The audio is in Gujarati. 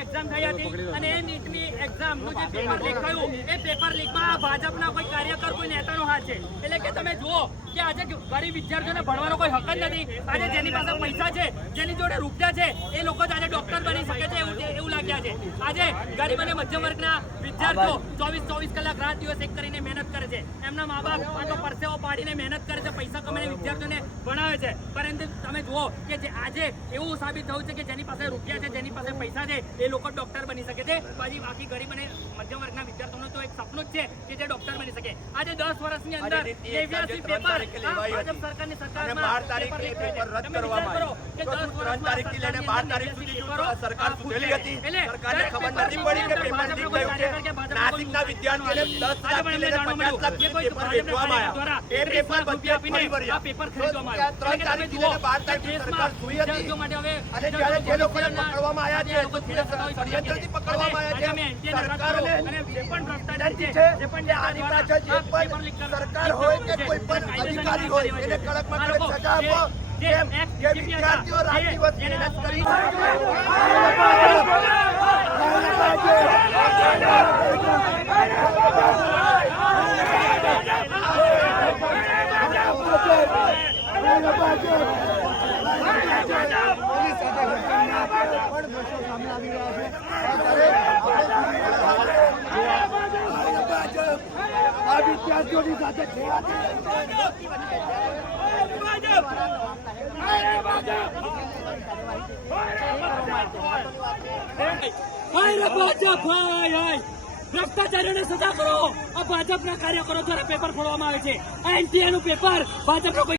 એક્ઝામ થઈ હતી અને એ નીટની એક્ઝામનું જે પેપર લીક થયું એ પેપર લીકમાં ભાજપના કોઈ કાર્યકર કોઈ નેતાનો હાથ છે. એટલે કે તમે જુઓ કે આજે ગરીબ વિદ્યાર્થીઓને ભણવાનો કોઈ હક જ નથી. આજે જેની પાસે પૈસા છે, જેની જોડે રૂપિયા છે, એ લોકો જ આજે ડોક્ટર બની શકે છે એવું લાગ્યા છે. આજે ગરીબ અને મધ્યમ વર્ગના વિદ્યાર્થીઓ 24 કલાક રાત દિવસ એક કરીને મહેનત કરે છે. એમના મા બાપ આટલો પરસેવો પાડીને મહેનત કરે છે, પૈસા કમાઈને વિદ્યાર્થીઓને ભણાવે છે. પરંતુ તમે જુઓ કે આજે એવું સાબિત થયું છે કે જેની પાસે રૂપિયા છે, જેની પાસે પૈસા છે, એ લોકો ડોક્ટર બની શકે છે. પછી બાકી ગરીબ અને મધ્યમ વર્ગના વિદ્યાર્થીઓનું તો એક સપનું જ છે કે જે ડોક્ટર બની શકે. આજે 10 વર્ષની અંદર 83 પેપર ભાજપ સરકારની સરકારમાં 12 તારીખે પેપર રદ કરવામાં આવ્યું. કે 3 તારીખથી લઈને 12 તારીખ સુધી સરકાર સુધેલી હતી. સરકારને ખબર નથી પડી કે પેપર લીક થયું છે. નાસિકના વિદ્યાર્થીઓને 10 લાખથી લઈને 50 લાખ સુધી પેપર વેચવામાં આવ્યા. એ પેપર બધે ફરી વળ્યા. આ પેપર ખરીદવામાં આવ્યા. 3 તારીખથી લઈને 12 તારીખ સરકાર સુઈ હતી. અને જ્યારે જે લોકોને પકડવામાં આવ્યા છે, ષડયંત્રથી પકડવામાં આવ્યા છે, સરકારને જે પણ ભ્રષ્ટાચાર છે, જે પણ આની પાછળ જે પણ સરકાર હોય કે કોઈ પણ અધિકારી હોય એને કડકમાં કડક સજા આપો. જે વિદ્યાર્થીઓ રાત દિવસ મહેનત કરી આ વિદ્યાર્થીઓની સાથે ભ્રષ્ટાચારીઓને સજા કરો. આ ભાજપના કાર્યકરો દ્વારા પેપર ફોડવામાં આવે છે. આ એનટીએ નું પેપર ભાજપનો